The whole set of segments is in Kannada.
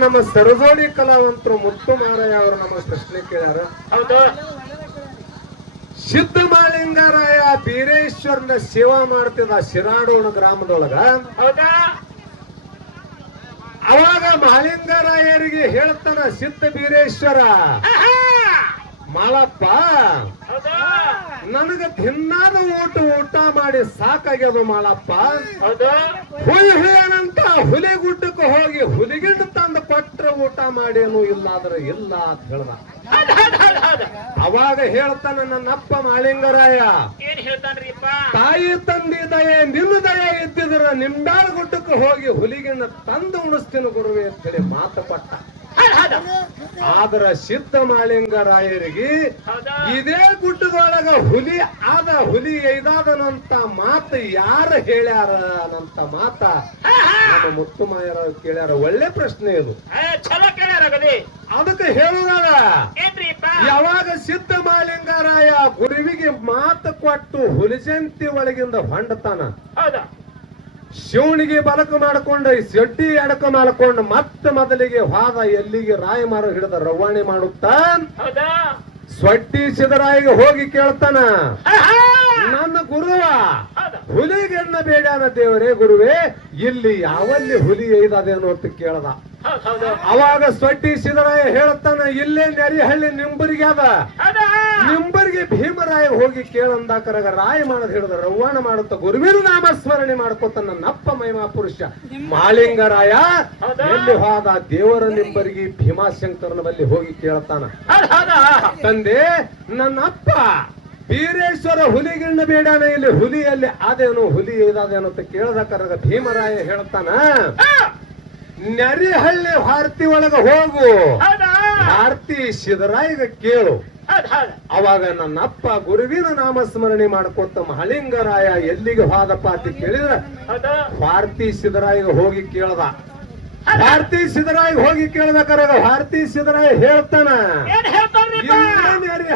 ನಮ್ಮ ಸರಜೋಡಿ ಕಲಾವಂತರು ಮುತ್ತು ಮಾರಯ್ಯ ಅವರು ನಮ್ಮ ಪ್ರಶ್ನೆ ಕೇಳ್ಯಾರ. ಹೌದು. ಸಿದ್ಧ ಮಾಲಿಂಗರಾಯ ಬೀರೇಶ್ವರನ ಸೇವಾ ಮಾಡ್ತಿದ್ದ ಶಿರಾಡೋಣ ಗ್ರಾಮದೊಳಗ ಹೌದಾ? ಅವಾಗ ಮಾಲಿಂಗರಾಯರಿಗೆ ಹೇಳ್ತಾನ ಸಿದ್ಧ ಬೀರೇಶ್ವರ! ಮಾಳಪ್ಪ ನನಗ ತಿನ್ನಾದ ಊಟ ಊಟ ಮಾಡಿ ಸಾಕಾಗ್ಯದ ಮಾಳಪ್ಪ. ಹುಲಿ ಹುಲಿಯನಂತ ಹುಯ್ಯನಂತ ಹುಲಿ ಗುಡ್ಡಕ್ಕೆ ಹೋಗಿ ಹುಲಿಗಿಡ್ಡು ತಂದು ಪಟ್ರ ಊಟ ಮಾಡೇನು ಇಲ್ಲ ಆದ್ರೆ ಇಲ್ಲ ಅಂತ ಹೇಳ್ದ. ಅವಾಗ ಹೇಳ್ತಾನ ನನ್ನಪ್ಪ ಮಾಳಿಂಗರಾಯ ತಾಯಿ ತಂದೆ ದಯೆ ನಿನ್ನ ದಯೆ ಇದ್ದಿದ್ರ ನಿಂಬಾಳ ಗುಡ್ಡಕ್ಕೆ ಹೋಗಿ ಹುಲಿಗಿನ ತಂದು ಉಣಿಸ್ತೀನಿ ಗುರುವೆ ಅಂತೇಳಿ ಮಾತು ಹೌದ್ ಆದ್ರ ಸಿದ್ಧ ಮಾಳಿಂಗರಾಯರಿಗೆ ಇದೇ ಗುಡ್ಡದೊಳಗ ಹುಲಿ ಆದ ಹುಲಿ ಐದಾದನಂತ ಮಾತು ಯಾರು ಹೇಳ್ಯಾರ ಅನ್ನಂತ ಮಾತ ಮುತ್ತು ನಮ್ಮ ಮುತ್ತುಮಾಯರ ಕೇಳ್ಯಾರ? ಒಳ್ಳೆ ಪ್ರಶ್ನೆ ಇದು. ಅದಕ್ಕೆ ಹೇಳುದಾರ ಯಾವಾಗ ಸಿದ್ಧ ಮಾಲಿಂಗರಾಯ ಗುರುವಿಗೆ ಮಾತು ಕೊಟ್ಟು ಹುಲಿಜಂತಿ ಒಳಗಿಂದ ಹೊಂಡತಾನ? ಶಿವನಿಗೆ ಬಲಕ ಮಾಡ್ಕೊಂಡು ಸೆಡ್ಡಿ ಎಡಕ ಮಾಡಿಕೊಂಡು ಮತ್ತೆ ಮೊದಲಿಗೆ ಹೋದ ಎಲ್ಲಿಗೆ ರಾಯಮಾರ ಹಿಡಿದ ರವಾಣೆ ಮಾಡುತ್ತಾ? ಸೊಟ್ಟಿ ಸಿದ್ದರಾಯಿಗೆ ಹೋಗಿ ಕೇಳ್ತಾನ! ನನ್ನ ಗುರುವ ಹುಲಿಗೆನ್ನ ಬೇಡ್ಯಾನ ದೇವರೇ ಗುರುವೇ ಇಲ್ಲಿ ಯಾವಲ್ಲಿ ಹುಲಿ ಐದದೇನು ಅಂತ ಕೇಳ್ದ. ಅವಾಗ ಸ್ವಟ್ಟಿ ಸಿದ್ದರಾಯ ಹೇಳ್ತಾನ ಇಲ್ಲೇ ನೆರಿಹಳ್ಳಿ ನಿಂಬರಿಗೆ ಅದ. ನಿಂಬರಿಗೆ ಭೀಮರಾಯ ಹೋಗಿ ಕೇಳಂದಾಕರಾಗ ರಾಯ ಮಾಡದ್ ಹಿಡಿದ ರವ್ವಾಣ ಮಾಡುತ್ತ ಗುರುವಿನ ನಾಮಸ್ಮರಣೆ ಮಾಡ್ಕೊತ ನನ್ನ ಅಪ್ಪ ಮಹಿಮಾ ಪುರುಷ. ಮಾಳಿಂಗರಾಯ? ಎಲ್ಲಿ ಹೋದ ದೇವರ ನಿಂಬರಿಗೆ ಭೀಮಾಶಂಕರನ ಬಲ್ಲಿ ಹೋಗಿ ಕೇಳ್ತಾನ. ಹೌದಾ ತಂದೆ ನನ್ನ ಅಪ್ಪ ವೀರೇಶ್ವರ ಹುಲಿಗಿಣ್ಣ ಬೇಡಾನ ಇಲ್ಲಿ ಹುಲಿಯಲ್ಲಿ ಅದೇನು ಹುಲಿ ಇದಾದೇನು ಅಂತ ಕರಗ ಭೀಮರಾಯ ಹೇಳ್ತಾನ! ನೆರಿಹಳ್ಳಿ ಭಾರತಿ ಒಳಗ ಹೋಗು. ಭಾರತಿ ಸಿದ್ದರಾಯಿಗ ಕೇಳು. ಅವಾಗ ನನ್ನ ಅಪ್ಪ ಗುರುವಿನ ನಾಮಸ್ಮರಣೆ ಮಾಡ್ಕೊತ ಮಹಲಿಂಗರಾಯ ಎಲ್ಲಿಗೆ ಹೋದಪ್ಪ ಅಂತ ಕೇಳಿದ್ರ ಭಾರತಿ ಸಿದ್ದರಾಯಿಗ ಹೋಗಿ ಕೇಳ್ದ. ಭಾರತಿ ಸಿದ್ದರಾಯ್ ಹೋಗಿ ಕೇಳ್ಬೇಕಾರೆ ಭಾರತಿ ಸಿದ್ದರಾಯ್ ಹೇಳ್ತಾನ.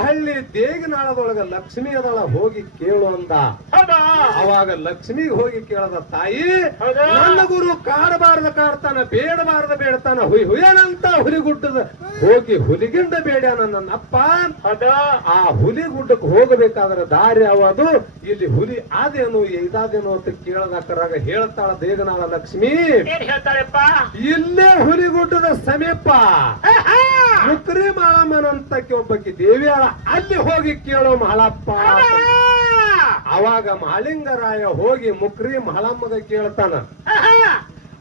ಹಳ್ಳಿ ದೇಗನಾಳದೊಳಗ ಲಕ್ಷ್ಮಿ ಅದಳ ಹೋಗಿ ಕೇಳು ಅಂದ. ಅವಾಗ ಲಕ್ಷ್ಮಿಗೆ ಹೋಗಿ ಕೇಳದ ತಾಯಿ? ನನ್ನ ಗುರು ಕಾಡಬಾರದ ಕಾಡ್ತಾನ ಬೇಡಬಾರದ ಬೇಡ್ತಾನ ಹುಯ್ ಹುಯ್ಯನಂತ ಹುಲಿಗುಡ್ಡದ ಹೋಗಿ ಹುಲಿಗಿಂಡ ಬೇಡ ನನ್ನ ಅಪ್ಪ. ಆ ಹುಲಿಗುಡ್ಡಕ್ಕೆ ಹೋಗಬೇಕಾದ್ರೆ ದಾರಿ ಯಾವುದು? ಇಲ್ಲಿ ಹುಲಿ ಆದೇನು ಇದಾದೇನು ಅಂತ ಕೇಳದಕ್ಕರಾಗ ಹೇಳ್ತಾಳ ದೇಗನಾಳ ಲಕ್ಷ್ಮಿ. ಏನ್ ಹೇಳ್ತಾರಪ್ಪ ಇಲ್ಲೇ ಹುಲಿಗುಡ್ಡದ ಸಮೀಪ! ಮುಕ್ರಿ ಮಾಳಮ್ಮನಂತ ಒಬ್ಬಕಿ ದೇವಿಯಾಳ ಅಲ್ಲಿ ಹೋಗಿ ಕೇಳೋ ಮಹಳಪ್ಪ? ಅವಾಗ ಮಾಳಿಂಗರಾಯ ಹೋಗಿ ಮುಕ್ರಿ ಮಹಳಮ್ಮಗ ಕೇಳ್ತಾನ!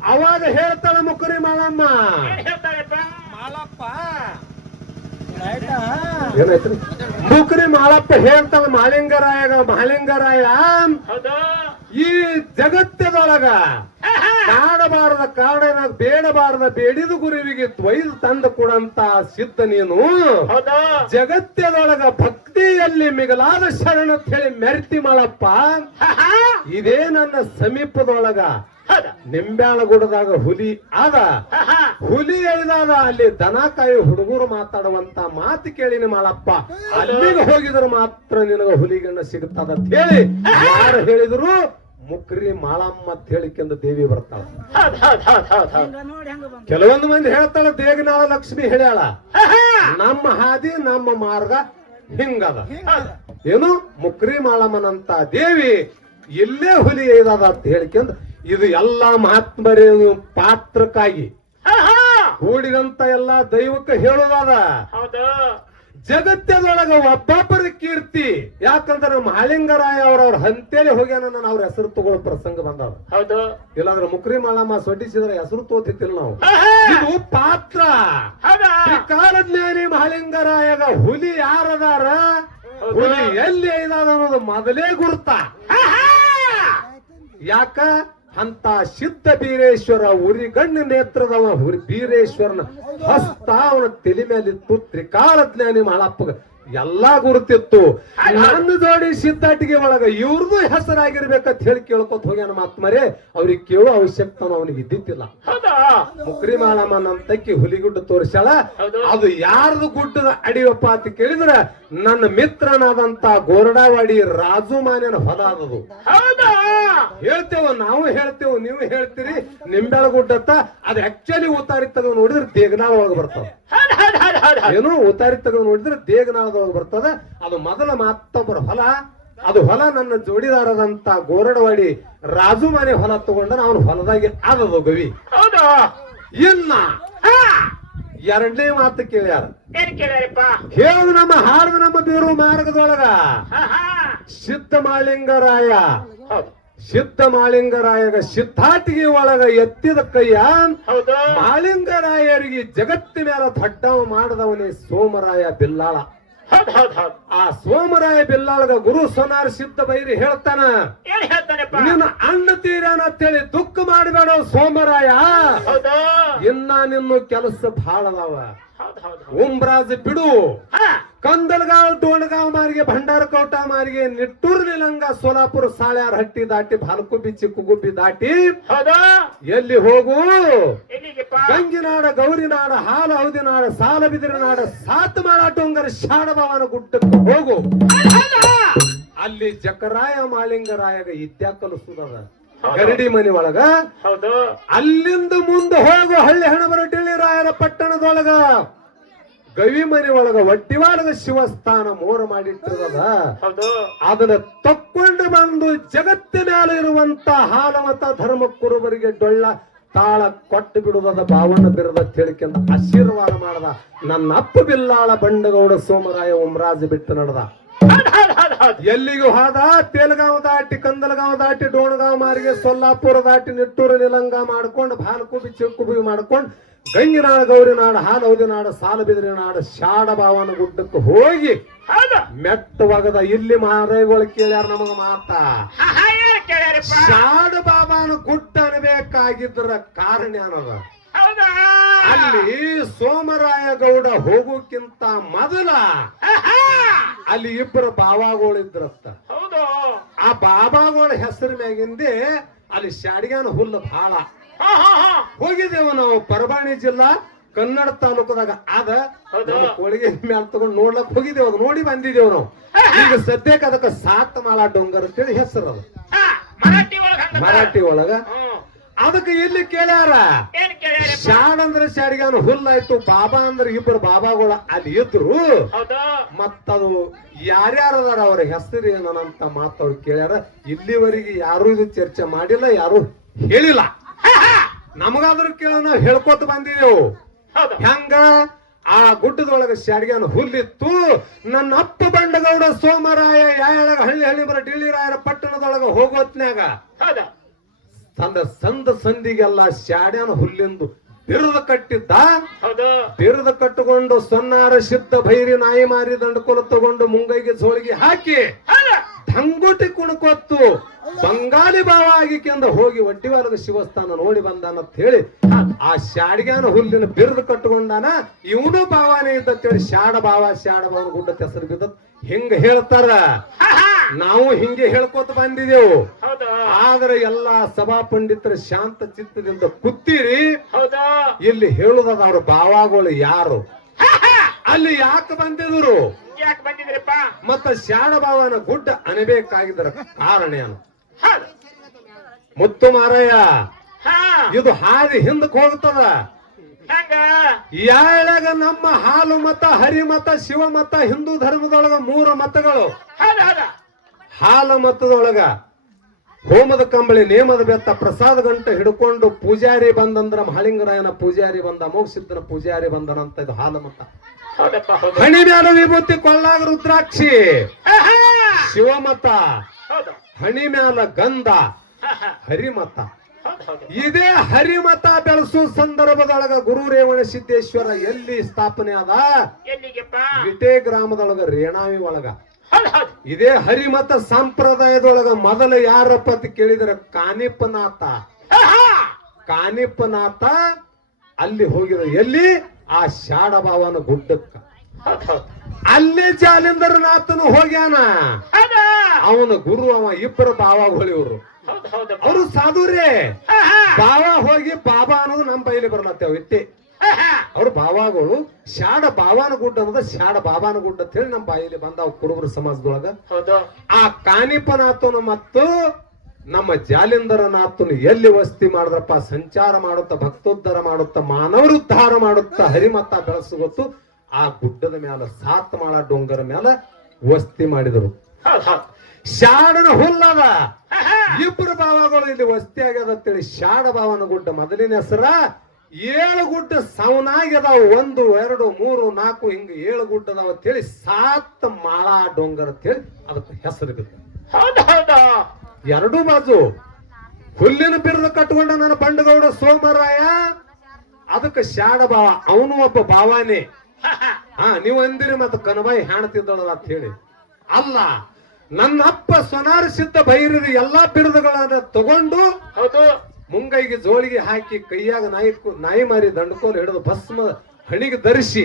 ಅವಾಗ ಹೇಳ್ತಾಳ ಮುಕ್ರಿ ಮಾಳಮ್ಮ ಏನ್ ಹೇಳ್ತಾರಪ್ಪ ಮಾಲಪ್ಪ ಏನಾಯ್ತ್ರಿ ಮುಕ್ರಿ ಮಾಳಪ್ಪ ಹೇಳ್ತಾಳ ಮಾಳಿಂಗರಾಯಗ ಮಾಳಿಂಗರಾಯ ಹೌದಾ ಈ ಜಗತ್ತದೊಳಗ! ಕಾಡಬಾರದ ಕಾಡನ ಬೇಡಬಾರದ ಬೇಡಿದ ಗುರುವಿಗೆ ದ್ವೈದ ತಂದು ಕೊಡಂತ ಸಿದ್ಧ ನೀನು. ಜಗತ್ತದೊಳಗ ಭಕ್ತಿಯಲ್ಲಿ ಮಿಗಲಾದ ಶರಣ ಅಂತ ಹೇಳಿ ಮೆರ್ತಿ ಮಾಡಪ್ಪ! ಇದೇ ನನ್ನ ಸಮೀಪದೊಳಗ ನಿಂಬ್ಯಾಳಗುಡದಾಗ ಹುಲಿ ಆದ. ಹುಲಿ ಎಳಿದಾದ ಅಲ್ಲಿ ದನ ಕಾಯಿ ಹುಡುಗರು ಮಾತಾಡುವಂತ ಮಾತು ಕೇಳಿನಿ ಮಾಳಪ್ಪ. ಅಲ್ಲಿಗೆ ಹೋಗಿದ್ರು ಮಾತ್ರ ನಿನಗ ಹುಲಿಗಣ್ಣ ಸಿಗುತ್ತದ ಅಂತ ಹೇಳಿ. ಯಾರು ಹೇಳಿದ್ರು? ಮುಕ್ರಿ ಮಾಳಮ್ಮ ಅಂತ ಹೇಳಿಕೆಂದ ದೇವಿ ಬರ್ತಾಳ. ಹೌದ್ ಹೌದ್ ಹೌದ್ ಹೌದ್ ಹೌದ್ ನೋಡಿ ಹೆಂಗ ಬಂದ? ಕೆಲವೊಂದು ಮಂದಿ ಹೇಳ್ತಾಳ ದೇಗನಾಳ ಲಕ್ಷ್ಮಿ ಹೇಳ್ಯಾಳ! ನಮ್ಮ ಹಾದಿ ನಮ್ಮ ಮಾರ್ಗ ಹಿಂಗದ. ಏನು? ಮುಕ್ರಿ ಮಾಳಮ್ಮನಂತ ದೇವಿ ಇಲ್ಲೇ ಹುಲಿ ಇದಾದ ಅಂತ ಹೇಳಿಕೆಂದ ಇದು ಎಲ್ಲಾ ಮಹಾತ್ಮರೇ ಪಾತ್ರಕ್ಕಾಗಿ! ಕೂಡಿದಂತ ಎಲ್ಲಾ ದೈವಕ್ಕೆ ಹೇಳೋದಾದ ಹೌದು. ಜಗತ್ತದೊಳಗ ಒಬ್ಬೊಬ್ಬರ ಕೀರ್ತಿ. ಯಾಕಂದ್ರೆ ಅವ್ರ ಅವ್ರ ಹಂತೇಲಿ ಹೋಗ್ಯಾನ ನಾನು ಅವ್ರ ಹೆಸರು ತಗೊಳ್ಳೋ ಪ್ರಸಂಗ ಬಂದವ. ಹೌದು. ಇಲ್ಲಾಂದ್ರೆ ಮುಕ್ರಿ ಮಾಳಮ್ಮ ಸೊಡ್ಡಿಸಿದ್ರೆ ಹೆಸರು ತೋತಿತ್ತಿಲ್ಲ ನಾವು! ಇದು ಪಾತ್ರ. ಹೌದಾ? ಜ್ಞಾನಿ ಮಹಾಲಿಂಗರಾಯಗ ಹುಲಿ ಯಾರದಾರ? ಹುಲಿ ಎಲ್ಲಿ ಐದ ಅನ್ನೋದು ಮೊದಲೇ ಗುರುತ. ಯಾಕ? ಅಂತ ಸಿದ್ಧ ಬೀರೇಶ್ವರ ಉರಿಗಣ್ಣ ನೇತ್ರದವ ಹುರಿ ಬೀರೇಶ್ವರನ ಹಸ್ತ ಅವನ ತಲೆ ಮೇಲಿತ್ತು ತ್ರಿಕಾಲ ಜ್ಞಾನಿ ಮಾಳಪ್ಪಗ ಎಲ್ಲಾ ಗುರುತಿತ್ತು. ನನ್ನ ಜೋಡಿ ಸಿದ್ಧಾಟಿಗೆ ಒಳಗ ಇವ್ರದ್ದು ಹೆಸರಾಗಿರ್ಬೇಕಂತ ಹೇಳಿ ಕೇಳ್ಕೊತ ಹೋಗ್ಯಾನ ಮಾತ್ಮರೆ, ಅವ್ರಿಗೆ ಕೇಳೋ ಅವಶ್ಯಕತೆ ಅವನಿಗೆ ಇದ್ದಿತ್ತಿಲ್ಲ ಮುಕ್ರಿ ಮಾಳಮ್ಮ ನಮ್ ತಕ್ಕಿ ಹುಲಿಗುಡ್ಡ ತೋರಿಸ್ಯಾಳ? ಅದು ಯಾರ್ದು ಗುಡ್ಡದ ಅಡಿಯಪ್ಪ ಅಂತ ಕೇಳಿದ್ರ ನನ್ನ ಮಿತ್ರನಾದಂತ ಗೋರಡಾವಾಡಿ ರಾಜು ಮಾನ್ಯನ ಹೊಲ ಅದದು ಹೇಳ್ತೇವ ನಾವು ಹೇಳ್ತೇವೆ ನೀವು ಹೇಳ್ತೀರಿ ನಿಂಬೆಳ ಗುಡ್ಡತ್ತ ಅದ್ ಆಕ್ಚುಲಿ ಉತ್ತಾರಿತ್ತದ ನೋಡಿದ್ರೆ ದೇಗನಾಳ ಒಳಗೆ ಹೌದ್ ಏನೋ ಉತ್ತಾರಿ ತೆಗೆದು ನೋಡಿದ್ರೆ ದೇಗನಾಳದೊಳಗೆ ಬರ್ತದ. ಅದು ಮೊದಲ ಮತ್ತೊಬ್ಬರ ಹೊಲ. ಅದು ಹೊಲ ನನ್ನ ಜೋಡಿದಾರದಂತ ಗೋರಡವಾಡಿ ರಾಜು ಮನೆ ಹೊಲ ತಗೊಂಡ ಅವನು ಹೊಲದಾಗಿ ಆದದು ಗವಿ. ಹೌದು? ಇನ್ನ ಎರಡನೇ ಮಾತು ಕೇಳ್ಯಾರ. ಹೇಳು ನಮ್ಮ ಹಾರದ ನಮ್ಮ ಬೀರು ಮಾರ್ಗದೊಳಗ. ಸಿದ್ಧ ಮಾಳಿಂಗರಾಯ. ಸಿದ್ಧ ಮಾಳಿಂಗರಾಯಗ ಸಿದ್ಧಾಟಿಗೆ ಒಳಗ ಎತ್ತಿದ ಕೈಯ ಮಾಳಿಂಗರಾಯರಿಗೆ ಜಗತ್ತಿನ ಮೇಲೆ ದೊಡ್ಡವ ಮಾಡದವನೇ ಸೋಮರಾಯ ಬಿಲ್ಲಾಳ. ಹೌದ್ ಹೌದ್ ಹೌದ್. ಆ ಸೋಮರಾಯ ಬಿಲ್ಲಾಳಗ ಗುರು ಸೋನಾರ್ ಸಿದ್ಧ ಬೈರಿ ಹೇಳ್ತಾನ ಏನ್ ಹೇಳ್ತಾನಪ್ಪ? ನಿನ್ನ ಅಣ್ಣ ತೀರಾನ ಅಂತೇಳಿ ದುಃಖ ಮಾಡಬೇಡ ಸೋಮರಾಯ. ಹೌದಾ? ಇನ್ನ ನಿನ್ನ ಕೆಲಸ ಬಹಳ ಅದಾವ. ಹೌದ್ ಹೌದ್ ಹೌದ್. ಓಂಬ್ರಾಜ್ ಬಿಡು. ಹಾ. ಕಂದಲಗಾಂವ್ ಡೋಣಗಾವ್ ಮಾರಿಗೆ ಭಂಡಾರಕೋಟ ಮಾರಿಗೆ ನಿಟ್ಟೂರ್ ನಿಲಂಗ ಸೋಲಾಪುರ ಸಾಳ್ಯಾರ ಹಟ್ಟಿ ದಾಟಿ ಭಾಲ್ಕುಬ್ಬಿ ಚಿಕ್ಕುಗುಬ್ಬಿ ದಾಟಿ ಹೌದು? ಎಲ್ಲಿ ಹೋಗು? ಗಂಗಿನಾಡ ಗೌರಿನಾಡ ಹಾಲ ಹೌದಿನಾಡ ಸಾಲ ಬಿದಿರನಾಡ ಸಾತ್ ಮಾಳ ಶಾಡ ಭವನ ಗುಡ್ಡಕ್ಕೆ ಹೋಗು. ಅಲ್ಲಿ ಜಕರಾಯ ಮಾಳಿಂಗರಾಯಗ ಇದ್ಯಾ ಕಲಿಸುದದ ಗರಡಿ ಮನಿ ಒಳಗ. ಹೌದು. ಅಲ್ಲಿಂದ ಮುಂದೆ ಹೋಗು ಹಳ್ಳಿ ಹಣಬರ ರಾಯರ ಪಟ್ಟಣದೊಳಗ. ಗವಿ ಮನೆ ಒಳಗ ಒಟ್ಟಿವಾಳಗ ಶಿವಸ್ಥಾನ ಮೋರ ಮಾಡಿಟ್ಟಿರದ. ಅದನ್ನ ತಕ್ಕೊಂಡು ಬಂದು ಜಗತ್ತಿನ ಮೇಲೆ ಇರುವಂತ ಹಾಲಮತ ಧರ್ಮ ಕುರುಬರಿಗೆ ಡೊಳ್ಳ ತಾಳ ಕೊಟ್ಟು ಬಿಡುವುದ ಭಾವನ ಬಿರದ ತಿಳಿಕೆಂದ ಆಶೀರ್ವಾದ ಮಾಡದ. ನನ್ನ ಅಪ್ಪ ಬಿಲ್ಲಾಳ ಬಂಡಗೌಡ ಸೋಮರಾಯ ಉಮರಾಜ ಬಿಟ್ಟು ನಡೆದ. ಎಲ್ಲಿಗೂ ಹಾದ? ತೇಲಗಾಂವ್ ದಾಟಿ ಕಂದಲಗಾಂವ್ ದಾಟಿ ಡೋಣಗಾಂವ್ ಮಾರಿಗೆ ಸೊಲ್ಲಾಪುರ ದಾಟಿ ನಿಟ್ಟೂರು ನಿಲಂಗ ಮಾಡ್ಕೊಂಡು ಭಾಲ್ಕುಬಿ ಚಿಕ್ಕುಬಿ ಮಾಡ್ಕೊಂಡು ಗಂಗಿನಾಡ ಗೌರಿನಾಡ ಹಾಲೌದಿನಾಡ ಸಾಲಬಿದಿರಿ ನಾಡ ಶಾಡ ಭಾವನ ಗುಡ್ಡಕ್ಕೆ ಹೋಗಿ ಹೌದು. ಮೆಟ್ಟ ಒಗದ ಇಲ್ಲಿ ಮಾರೇಗಳು ಕೇಳ್ಯಾರ ನಮಗ ಮಾತ. ಶಾಡ ಬಾಬಾನ ಗುಡ್ಡ ಅನ್ಬೇಕಾಗಿದ್ರ ಕಾರಣ ಏನದ? ಅಲ್ಲಿ ಸೋಮರಾಯ ಗೌಡ ಹೋಗೋಕ್ಕಿಂತ ಮೊದಲ ಅಲ್ಲಿ ಇಬ್ಬರು ಬಾಬಾಗಳು ಇದ್ರತ್ತ. ಆ ಬಾಬಾಗಳ ಹೆಸರು ಮ್ಯಾಗಿಂದೆ ಅಲ್ಲಿ ಶಾಡಿಗಾನ ಹುಲ್ಲು ಬಹಳ ಹೋಗಿದ್ದೇವು ನಾವು ಪರಬಾಣಿ ಜಿಲ್ಲಾ ಕನ್ನಡ ತಾಲೂಕದಾಗ. ಆದ ಕೋಳಿಗೆ ಮ್ಯಾಲ ತಗೊಂಡ್ ನೋಡ್ಲಕ್ ಹೋಗಿದ್ದೇವು ಅದು ನೋಡಿ ಬಂದಿದ್ದೇವು ನಾವು. ಈಗ ಸದ್ಯಕ್ಕೆ ಅದಕ್ಕ ಸಾತ್ ಮಾಲಾ ಡೊಂಗರ್ ಅಂತೇಳಿ ಹೆಸರು ಅದು. ಮರಾಠಿ ಒಳಗ ಅದಕ್ಕೆ ಎಲ್ಲಿ ಕೇಳ್ಯಾರ? ಶಾಡ್ ಅಂದ್ರೆ ಶಾಡಿಗಾನ ಹುಲ್ಲಾಯ್ತು ಬಾಬಾ ಅಂದ್ರೆ ಇಬ್ಬರು ಬಾಬಾಗಳ ಅಲ್ಲಿ ಇದ್ರು. ಮತ್ತದು ಯಾರ್ಯಾರದಾರ ಅವ್ರ ಹೆಸರು ಏನಂತ ಮಾತಾಡ್ ಕೇಳ್ಯಾರ. ಇಲ್ಲಿವರೆಗೆ ಯಾರು ಇದು ಚರ್ಚೆ ಮಾಡಿಲ್ಲ ಯಾರು ಹೇಳಿಲ್ಲ. ನಮಗಾದ್ರೂ ಕೇಳ ನಾವು ಹೇಳ್ಕೊತ ಬಂದಿದೆವು. ಹೆಂಗ? ಆ ಗುಡ್ಡದೊಳಗ ಶಾಡ್ಗ್ಯಾನ ಹುಲ್ಲಿತ್ತು ನನ್ನ ಅಪ್ಪ ಬಂಡಗೌಡ ಸೋಮರಾಯ ಯಾಯಳಗ ಹಳ್ಳಿ ಹಳ್ಳಿ ಬರ ಡಿಳಿರಾಯರ ಪಟ್ಟಣದೊಳಗ ಹೋಗೋತ್ನ್ಯಾಗ ಸಂದ ಸಂದ ಸಂದಿಗೆಲ್ಲ ಶಾಡ್ಯಾನ ಹುಲ್ಲಿಂದು ಬಿರುದ ಕಟ್ಟಿದ್ದ? ಬಿರುದ ಕಟ್ಟುಕೊಂಡು ಸೊನ್ನಾರ ಸಿದ್ಧ ಭೈರಿ ನಾಯಿ ಮಾರಿ ದಂಡಕೊಲ ತಗೊಂಡು ಮುಂಗೈಗೆ ಸೋಳಿಗೆ ಹಾಕಿ ಹೌದು. ತಂಗುಟಿ ಕುಣಕೊತ್ತು. ಬಂಗಾಲಿ ಭಾವ ಆಗಿಕೆಂದ ಹೋಗಿ ಒಡ್ಡಿವಾರದ ಶಿವಸ್ಥಾನ ನೋಡಿ ಬಂದಾನ ಅಂತ ಹೇಳಿ ಆ ಶಾಡ್ಗ್ಯಾನ ಹುಲ್ಲಿನ ಬಿರುದು ಕಟ್ಟುಕೊಂಡಾನ ಇವನು ಭಾವನೆ ಇದ್ದಂತೇಳಿ ಶಾಡ ಭಾವ ಶಾಡ ಭಾವನ ಗುಡ್ಡ ಹೆಸರು ಬಿದ್ದ ಹಿಂಗ ಹೇಳ್ತಾರ. ನಾವು ಹಿಂಗೆ ಹೇಳ್ಕೊತ ಬಂದಿದೆವು. ಆದ್ರೆ ಎಲ್ಲಾ ಸಭಾ ಪಂಡಿತರ ಶಾಂತ ಚಿತ್ತದಿಂದ ಕುತ್ತೀರಿ ಇಲ್ಲಿ ಹೇಳುದದ ಅವ್ರ ಭಾವಗಳು ಯಾರು ಅಲ್ಲಿ ಯಾಕೆ ಬಂದಿದ್ರು? ಮತ್ತ ಶಾಡ ಭಾವನ ಗುಡ್ಡ ಅನಬೇಕಾಗಿದ್ರ ಕಾರಣ ಏನು? ಮುತ್ತು ಮಾರಯ್ಯ ಹಾ. ಇದು ಹಾದಿ ಹಿಂದಕ್ಕೆ ಹೋಗ್ತದ. ಹಂಗ ಯಾಳಗ ನಮ್ಮ ಹಾಲು ಮತ ಹರಿಮತ ಶಿವಮತ ಹಿಂದೂ ಧರ್ಮದೊಳಗ ಮೂರು ಮತಗಳು. ಹಾಲು ಮತದೊಳಗ ಹೋಮದ ಕಂಬಳಿ ನೇಮದ ಬೆತ್ತ ಪ್ರಸಾದ ಗಂಟೆ ಹಿಡ್ಕೊಂಡು ಪೂಜಾರಿ ಬಂದಂದ್ರ ಮಹಳಿಂಗರಾಯನ ಪೂಜಾರಿ ಬಂದ ಮೋಕ್ಷಿದ್ದನ ಪೂಜಾರಿ ಬಂದನಂತ ಇದು ಹಾಲು ಮತ. ಹಣಿ ಮ್ಯಾಲ ವಿಭೂತಿ ಕೊಳ್ಳಾಗ ರುದ್ರಾಕ್ಷಿ. ಶಿವಮತ ಹಣಿ ಮ್ಯಾಲ ಗಂಧ ಹರಿಮತ ಇದೇ ಹರಿಮತ ಬೆಳೆಸು ಸಂದರ್ಭದೊಳಗ ಗುರು ರೇವಣ ಸಿದ್ದೇಶ್ವರ ಎಲ್ಲಿ ಸ್ಥಾಪನೆ ಅದ? ವಿಟೆ ಗ್ರಾಮದೊಳಗ ರೇಣಾವಿ ಒಳಗ. ಇದೇ ಹರಿಮತ ಸಂಪ್ರದಾಯದೊಳಗ ಮೊದಲ ಯಾರಪ್ಪ ಅಂತ ಕೇಳಿದ್ರೆ ಕಾನಿಪ್ಪನಾಥ ಕಾನಿಪ್ಪನಾಥ ಅಲ್ಲಿ ಹೋಗಿದ. ಎಲ್ಲಿ? ಆ ಶಾಡಭಾವನ ಗುಡ್ಡಕ್ಕ. ಅಲ್ಲಿ ಜಾಲಿಂದರನಾಥನು ಹೋಗ್ಯಾನ. ಅವನ ಗುರು ಅವ ಇಬ್ಬರು ಹೌದಪ್ಪ ಅವರು ಸಾಧುರೇ. ಬಾವ ಹೋಗಿ ಬಾಬಾ ಅನ್ನೋದು ನಮ್ಮ ಬೈಲಿ ಬರ್ಲತ್ತೆ ಇಟ್ಟಿ. ಅವ್ರ ಬಾವಾಗಳು ಶಾಡ ಬಾವಾನ ಗುಡ್ಡ ಅನ್ನೋದ ಶಾಡ ಬಾಬಾನ ಗುಡ್ಡ ಅಂತ ಹೇಳಿ ನಮ್ಮ ಬಾಯಿಲಿ ಬಂದಾವ ಕುರುಬರ ಸಮಾಜದೊಳಗ. ಆ ಕಾನಿಪನಾಥನು ಮತ್ತು ನಮ್ಮ ಜಾಲಿಂದರನಾಥನು ಎಲ್ಲಿ ವಸ್ತಿ ಮಾಡಿದ್ರಪ್ಪ ಸಂಚಾರ ಮಾಡುತ್ತ ಭಕ್ತೋದ್ಧಾರ ಮಾಡುತ್ತ ಮಾನವರುದ್ಧಾರ ಮಾಡುತ್ತಾ ಹರಿಮತ ಬೆಳೆಸುಗೊತ್ತು ಆ ಗುಡ್ಡದ ಮ್ಯಾಲ ಸಾತ್ ಮಾಳ ಡೊಂಗರ ಮ್ಯಾಲ ವಸ್ತಿ ಮಾಡಿದರು. ಶಾಡನ ಹುಲ್ಲದ. ಇಬ್ಬರು ಭಾವಗಳು ಇಲ್ಲಿ ವಸ್ತಿ ಆಗ್ಯದ ಅಂತೇಳಿ ಶಾಡ ಭಾವನ ಗುಡ್ಡ ಮೊದಲಿನ ಹೆಸರ ಏಳು ಗುಡ್ಡ ಸವನಾಗ್ಯದಾವ ಒಂದು ಎರಡು ಮೂರು ನಾಲ್ಕು ಹಿಂಗ ಏಳು ಗುಡ್ಡ ಅದಾವ ಅಂತೇಳಿ ಸಾತ್ ಮಾಳ ಡೊಂಗರ್ ಅಂತೇಳಿ ಅದಕ್ಕೆ ಹೆಸರು ಬಿತ್ತು ಎರಡು ಬಾಜು. ಹುಲ್ಲಿನ ಬಿರುದು ಕಟ್ಕೊಂಡ ನನ್ನ ಬಂಡಗೌಡ ಸೋಮರಾಯ ಅದಕ್ಕೆ ಶಾಡ ಭಾವ ಅವನು ಒಬ್ಬ ಭಾವಾನೇ ಹಾ, ನೀವು ಅಂದಿರಿ ಮತ್ತೆ ಕನಬಾಯಿ ಅಂತ ಹೇಳಿ. ಅಲ್ಲ ನನ್ನ ಅಪ್ಪ ಸ್ವನಾರ ಸಿದ್ಧ ಭೈರದ ಎಲ್ಲಾ ಬಿರುದುಗಳನ್ನ ತಗೊಂಡು ಹೌದು. ಮುಂಗೈಗೆ ಜೋಳಿಗೆ ಹಾಕಿ ಕೈಯಾಗ ನಾಯಿ ನಾಯಿ ಮಾರಿ ದಂಡ್ಕೊಂಡು ಹಿಡಿದು ಭಸ್ಮ ಹಣಿಗೆ ಧರಿಸಿ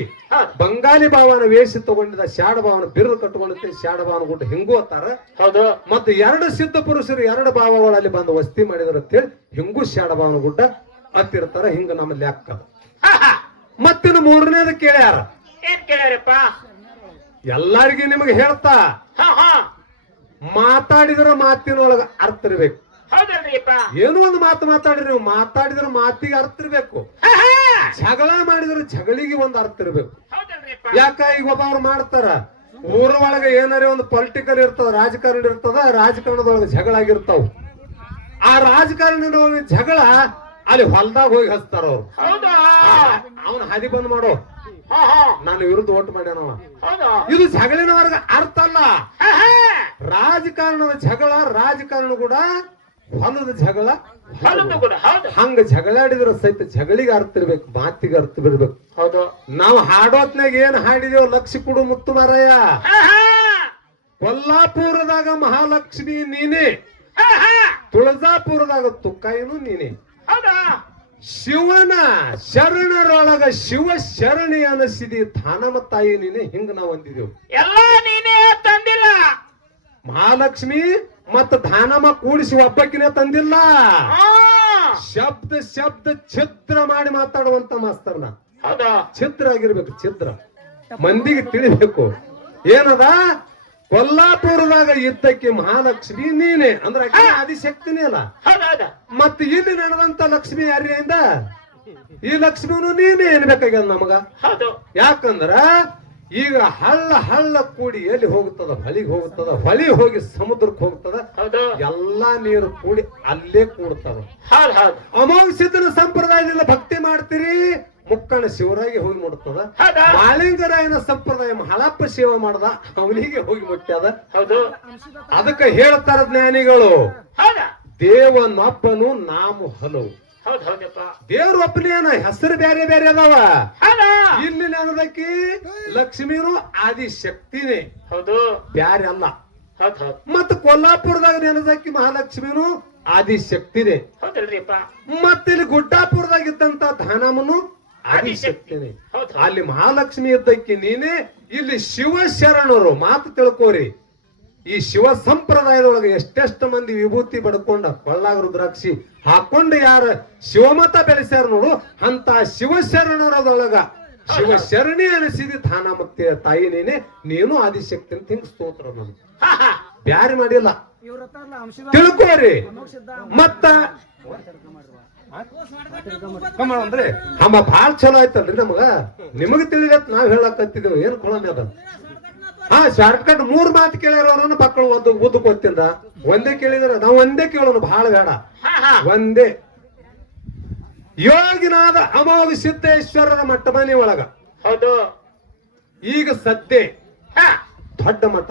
ಬಂಗಾಲಿ ಭಾವನ ವೇಷ ತಗೊಂಡಿದ್ದ ಶಾಡ ಭಾವನ ಬಿರುದು ಕಟ್ಕೊಂಡಿದ್ದೆ ಶಾಡ ಭಾವನ ಗುಡ್ಡ ಹಿಂಗೂ ಅತ್ತಾರ ಹೌದು. ಮತ್ತೆ ಎರಡು ಸಿದ್ಧ ಪುರುಷರು ಎರಡು ಭಾವಗಳಲ್ಲಿ ಬಂದು ವಸ್ತಿ ಮಾಡಿದ್ರು ಅಂತೇಳಿ ಹಿಂಗೂ ಶಾಡ ಭಾವನ ಗುಡ್ಡ ಹತ್ತಿರ್ತಾರ ಹಿಂಗ ನಮ್ಮ ಲೆಕ್ಕ ಮತ್ತಿನ ಮೂರನೇದ ಕೇಳ್ಯಾರ. ಏನ್ ಕೇಳ್ಯಾರಪ್ಪ? ಎಲ್ಲಾರಿಗೂ ನಿಮಗೆ ಹೇಳ್ತಾ. ಮಾತಾಡಿದ್ರ ಮಾತಿನೊಳಗ ಅರ್ಥ ಇರ್ಬೇಕು. ಏನು ಒಂದು ಮಾತು ಮಾತಾಡಿರಿ ನೀವು ಮಾತಾಡಿದ್ರ ಮಾತಿಗೆ ಅರ್ಥ ಇರ್ಬೇಕು. ಜಗಳ ಮಾಡಿದ್ರ ಜಗಳಿಗೆ ಒಂದು ಅರ್ಥ ಇರ್ಬೇಕು. ಯಾಕ ಈಗ ಒಬ್ಬ ಅವ್ರು ಮಾಡ್ತಾರ? ಊರ ಒಳಗ ಏನಾರೇ ಒಂದು ಪೊಲಿಟಿಕಲ್ ಇರ್ತದ ರಾಜಕಾರಣ ಇರ್ತದ ರಾಜಕಾರಣದೊಳಗೆ ಜಗಳ ಆಗಿರ್ತಾವ. ಆ ರಾಜಕಾರಣದೊಳಗೆ ಜಗಳ ಅಲ್ಲಿ ಹೊಲ್ದಾಗ ಹೋಗಿ ಹಚ್ತಾರ ಅವ್ರು. ಅವನ ಹಾದಿ ಬಂದ್ ಮಾಡೋ. ನಾನು ವಿರುದ್ಧ ಓಟ್ ಮಾಡ್ಯಾನವ. ಇದು ಜಗಳಿನವರ್ಗ ಅರ್ಥ ಅಲ್ಲ. ರಾಜಕಾರಣದ ಜಗಳ ರಾಜಕಾರಣ ಕೂಡ ಹೊಲದ ಜಗಳ ಹಂಗ ಜಗಳಾಡಿದ್ರ ಸಹಿತ ಜಗಳಿಗೆ ಅರ್ಥ ಇರ್ಬೇಕು ಮಾತಿಗೆ ಅರ್ಥ ಬಿಡ್ಬೇಕು ಹೌದು. ನಾವು ಹಾಡೋತ್ನಾಗ ಏನ್ ಹಾಡಿದೇವ್ ಲಕ್ಷ ಕೊಡು ಮುತ್ತು ಮಾರಾಯ. ಕೊಲ್ಲಾಪುರದಾಗ ಮಹಾಲಕ್ಷ್ಮಿ ನೀನೆ. ತುಳಜಾಪುರದಾಗ ತುಕ್ಕಾಯಿನೂ ನೀನೆ. ಶಿವನ ಶರಣರೊಳಗ ಶಿವ ಶರಣಿ ಅನಿಸಿದಿ ತಾನಮ ತಾಯಿ ನೀನೆ ಹಿಂಗ ನಾವು ಅಂದಿದೆವು. ಎಲ್ಲ ನೀನೇ ತಂದಿಲ್ಲ. ಮಹಾಲಕ್ಷ್ಮಿ ಮತ್ತ ಧಾನಮ ಕೂಡಿಸಿ ಒಬ್ಬಕ್ಕಿನ ತಂದಿಲ್ಲ. ಶಬ್ದ ಶಬ್ದ ಛಿದ್ರ ಮಾಡಿ ಮಾತಾಡುವಂತ ಮಾಸ್ತರ್ನ. ಛಿದ್ರ ಆಗಿರ್ಬೇಕು ಛಿದ್ರ. ಮಂದಿಗೆ ತಿಳಿಬೇಕು. ಏನದ? ಕೊಲ್ಲಾಪುರದಾಗ ಇದ್ದಕ್ಕೆ ಮಹಾಲಕ್ಷ್ಮಿ ನೀನೆ. ಅಂದ್ರೆ ಆದಿಶಕ್ತಿನೇ ಅಲ್ಲ. ಮತ್ತೆ ಇಲ್ಲಿ ನಡೆದಂತ ಲಕ್ಷ್ಮಿ ಯಾರಿಂದ ಈ ಲಕ್ಷ್ಮಿನು ನೀನೇ ಏನ್ಬೇಕಾಗ್ಯದ ನಮಗ. ಯಾಕಂದ್ರ ಈಗ ಹಳ್ಳ ಹಳ್ಳ ಕೂಡಿ ಎಲ್ಲಿ ಹೋಗುತ್ತದ ಹೊಳಿಗೆ ಹೋಗುತ್ತದ ಹೊಳಿ ಹೋಗಿ ಸಮುದ್ರಕ್ಕೆ ಹೋಗ್ತದ. ಎಲ್ಲಾ ನೀರು ಕೂಡಿ ಅಲ್ಲೇ ಕೂಡ್ತದ. ಹೌದು ಅಮೋಘಸಿದ್ದನ ಸಂಪ್ರದಾಯದಿಂದ ಭಕ್ತಿ ಮಾಡ್ತೀರಿ. ಮುಕ್ಕಣ ಶಿವರಾಗಿ ಹೋಗಿ ಮುಟ್ತದ. ಹೌದಾ? ಮಾಳಿಂಗರಾಯನ ಸಂಪ್ರದಾಯ ಹಳಪ್ಪ ಸೇವೆ ಮಾಡ್ದ ಅವನಿಗೆ ಹೋಗಿ ಮುಟ್ಟ್ಯದ ಹೌದು. ಅದಕ್ಕೆ ಹೇಳ್ತಾರ ಜ್ಞಾನಿಗಳು ಹೌದಾ? ದೇವನೊಬ್ಬನು ನಾಮು ಹಲವು. ದೇವ್ರ ಒಬ್ಬನೇನ ಹೆಸರು ಬೇರೆ ಬೇರೆ ಅದಾವ. ಇಲ್ಲಿ ನೆನದಕ್ಕೆ ಲಕ್ಷ್ಮೀನು ಆದಿಶಕ್ತಿನೇ. ಹೌದು. ಬ್ಯಾರೆ ಅಲ್ಲ. ಮತ್ತ ಕೊಲ್ಲಾಪುರದಾಗ ನೆನದಕ್ಕಿ ಮಹಾಲಕ್ಷ್ಮೀನು ಆದಿಶಕ್ತಿನೇ. ಮತ್ತಿಲ್ಲಿ ಗುಡ್ಡಾಪುರದಾಗ ಇದ್ದಂತ ಧಾನಮನು ಆದಿಶಕ್ತಿನೇ ಹೌದು. ಅಲ್ಲಿ ಮಹಾಲಕ್ಷ್ಮಿ ಇದ್ದಕ್ಕೆ ನೀನೇ ಇಲ್ಲಿ ಶಿವ ಶರಣರು ಮಾತು ತಿಳ್ಕೋರಿ. ಈ ಶಿವ ಸಂಪ್ರದಾಯದೊಳಗೆ ಎಷ್ಟೆಷ್ಟು ಮಂದಿ ವಿಭೂತಿ ಬಡ್ಕೊಂಡ ಕೊಳ್ಳಾಗ ರುದ್ರಾಕ್ಷಿ ಹಾಕೊಂಡು ಯಾರ ಶಿವಮತ ಬೆಳೆಸ್ಯಾರ ನೋಡು ಅಂತ ಶಿವ ಶರಣರದೊಳಗ. ಶಿವ ಶರಣಿ ಅನಿಸಿದಿ ಧಾನ ಮತ್ತೆ ತಾಯಿ ನೀನೆ ನೀನು ಆದಿಶಕ್ತಿ ಅಂತ ಹಿಂಗ್ ಸ್ತೋತ್ರ ನಾನು ಬ್ಯಾರಿ ಮಾಡಿಲ್ಲ. ತಿಳ್ಕೋರಿ. ಮತ್ತ ಅಂದ್ರೆ ಅಮ್ಮ ಭಾಳ ಚಲೋ ಆಯ್ತಲ್ರಿ ನಮಗ. ನಿಮಗ ತಿಳಿದತ್ ನಾವ್ ಹೇಳಕತ್ತಿದ್ದೇವೆ ಏನ್ ಕೊಳಮೆ ಅದ? ಹಾ ಶಾರ್ಟ್ ಕಟ್ ಮೂರ್ ಮಾತು ಕೇಳಿರೋರನ್ನ ಮಕ್ಕಳು ಒಂದು ಉದ್ದು ಗೊತ್ತಿಂದ ಒಂದೇ ಕೇಳಿದ್ರ. ನಾವ್ ಒಂದೇ ಕೇಳೋಣ ಬಹಳ ಬೇಡ. ಹಾ ಹಾ. ಒಂದೇ. ಯೋಗಿನಾದ ಅಮೋಘ ಸಿದ್ದೇಶ್ವರರ ಮಟ್ಟ ಮನೆ ಒಳಗ. ಹೌದು. ಈಗ ಸದ್ದೆ ಹಾ. ದೊಡ್ಡ ಮಠ.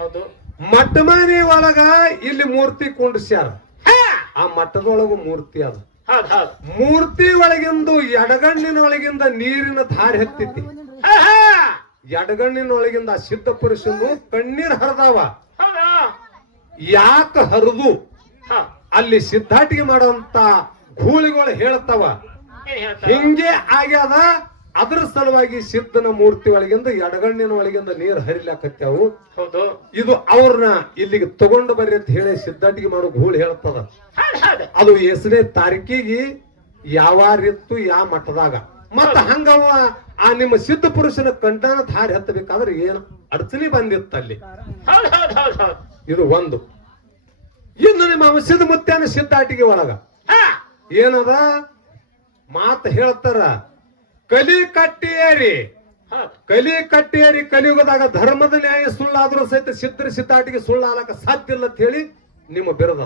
ಹೌದು. ಮಠ ಮನೆ ಒಳಗ ಇಲ್ಲಿ ಮೂರ್ತಿ ಕುಂಡ್ಸ್ಯಾರ. ಹಾ. ಆ ಮಠದೊಳಗು ಮೂರ್ತಿ ಅದ. ಮೂರ್ತಿ ಒಳಗಿಂದು ಎಡಗಣ್ಣಿನ ಒಳಗಿಂದ ನೀರಿನ ಧಾರೆ ಹತ್ತಿತಿ. ಹಾ ಹಾ. ಎಡಗಣ್ಣಿನ ಒಳಗಿಂದ ಆ ಸಿದ್ಧ ಪುರುಷನು ಕಣ್ಣೀರ್ ಹರಿದಾವ. ಯಾಕ ಹರಿದು? ಅಲ್ಲಿ ಸಿದ್ಧಾಟಿಗೆ ಮಾಡುವಂತ ಗೂಳಿಗಳು ಹೇಳ್ತಾವ? ಹಿಂಗೆ ಆಗ್ಯಾದ ಅದರ ಸಲುವಾಗಿ ಸಿದ್ಧನ ಮೂರ್ತಿ ಒಳಗಿಂದ ಎಡಗಣ್ಣಿನ ಒಳಗಿಂದ ನೀರು ಹರಿಲಾಕತ್ಯಾವು ಹೌದು. ಇದು ಅವ್ರನ್ನ ಇಲ್ಲಿಗೆ ತಗೊಂಡು ಬರ್ರಿ ಅಂತ ಹೇಳಿ ಸಿದ್ಧಾಟಿಗೆ ಮಾಡೋ ಗೂಳು ಹೇಳ್ತದ. ಅದು ಎಸನೇ ತಾರೀಕಿಗೆ ಯಾವ ರೀತು ಯಾವ ಮಠದಾಗ. ಮತ್ತ ಹಂಗವ ಆ ನಿಮ್ಮ ಸಿದ್ಧ ಪುರುಷನ ಕಂಠಾನ ಧಾರಿ ಹತ್ತಬೇಕಾದ್ರೆ ಏನು ಅಡಚಣೆ ಬಂದಿತ್ತಲ್ಲಿ ಇದು ಒಂದು. ಇನ್ನು ನಿಮ್ಮ ಸಿದ್ಧ ಮುತ್ಯಾನ ಸಿದ್ಧಾಟಿಗೆ ಒಳಗ. ಏನದ? ಮಾತ ಹೇಳ್ತಾರ ಕಲಿ ಕಟ್ಟಿಯೇರಿ. ಕಲಿ ಕಟ್ಟಿಯೇರಿ ಕಲಿಯುಗದಾಗ ಧರ್ಮದ ನ್ಯಾಯ ಸುಳ್ಳಾದ್ರೂ ಸಹಿತ ಸಿದ್ಧರ ಸಿದ್ಧಾಟಿಗೆ ಸುಳ್ಳಾಲಕ ಸಾಧ್ಯ ಇಲ್ಲ ಅಂತ ಹೇಳಿ ನಿಮ್ಮ ಬಿರದ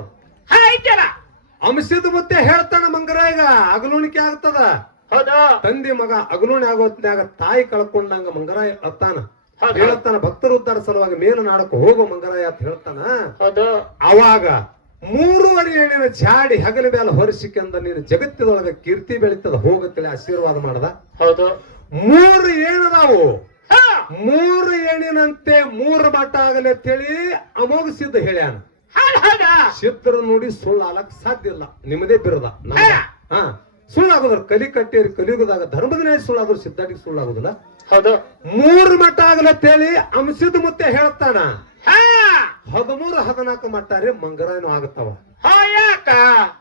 ಅಂಶದ ಮುತ್ತೆ ಹೇಳ್ತಾನ ಮಂಗರಾಯಗ ಅಗಲುಣಿಕೆ ಆಗ್ತದ. ತಂದಿ ಮಗ ಅಗಲುಣಿ ಆಗೋತ್ನಾಗ ತಾಯಿ ಕಳ್ಕೊಂಡಂಗ ಮಂಗರಾಯ ಅತ್ತಾನ ಹೇಳ್ತಾನ ಭಕ್ತರು ಉದ್ದಾರ ಸಲುವಾಗಿ ಮೇಲು ನಾಡಕ್ಕೆ ಹೋಗೋ ಮಂಗರಾಯ ಅಂತ ಹೇಳ್ತಾನ. ಅವಾಗ ಮೂರುವರೆ ಏಳಿನ ಜಾಡಿ ಹಗಲ ಮೇಲೆ ಹೊರಿಸಿಕೊಂಡ ನೀನು ಜಗತ್ತಿನೊಳಗೆ ಕೀರ್ತಿ ಬೆಳಿತದ ಹೋಗತ್ತಲೆ ಆಶೀರ್ವಾದ ಮಾಡದ? ಹೌದು. ಮೂರು ಏಳು ನಾವು. ಮೂರು ಏಣಿನಂತೆ ಮೂರು ಮಠ ಆಗಲಿ ಅಂತೇಳಿ ಅಮೋಗಿಸಿದ್ದು ಹೇಳ್ಯಾನ. ಹೌದ್ ಹೌದ ಸಿದ್ಧರು ನೋಡಿ ಸುಳ್ಳಾಲಕ್ ಸಾಧ್ಯ ಇಲ್ಲ. ನಿಮ್ಮದೇ ಬಿರದ. ಹಾ. ಸುಳ್ಳಾಗುದ್ರ ಕಲಿ ಕಟ್ಟೇರಿ ಕಲಿಯುಗದಾಗ ಧರ್ಮದ ನ್ಯಾಯ ಸುಳ್ಳಾದ್ರು ಸಿದ್ಧಾಟಿಗೆ ಸುಳ್ಳಾಗುದಿಲ್ಲ ಹೌದು. ಮೂರು ಮಠ ಅಂತೇಳಿ ಅಂಶದ ಮುತ್ತೆ ಹೇಳ್ತಾನ. ಹದಿಮೂರು ಹದಿನಾಲ್ಕು ಮಟ್ಟ ರೀ ಮಂಗರಾಯನು ಆಗತ್ತವ ಯಾಕ?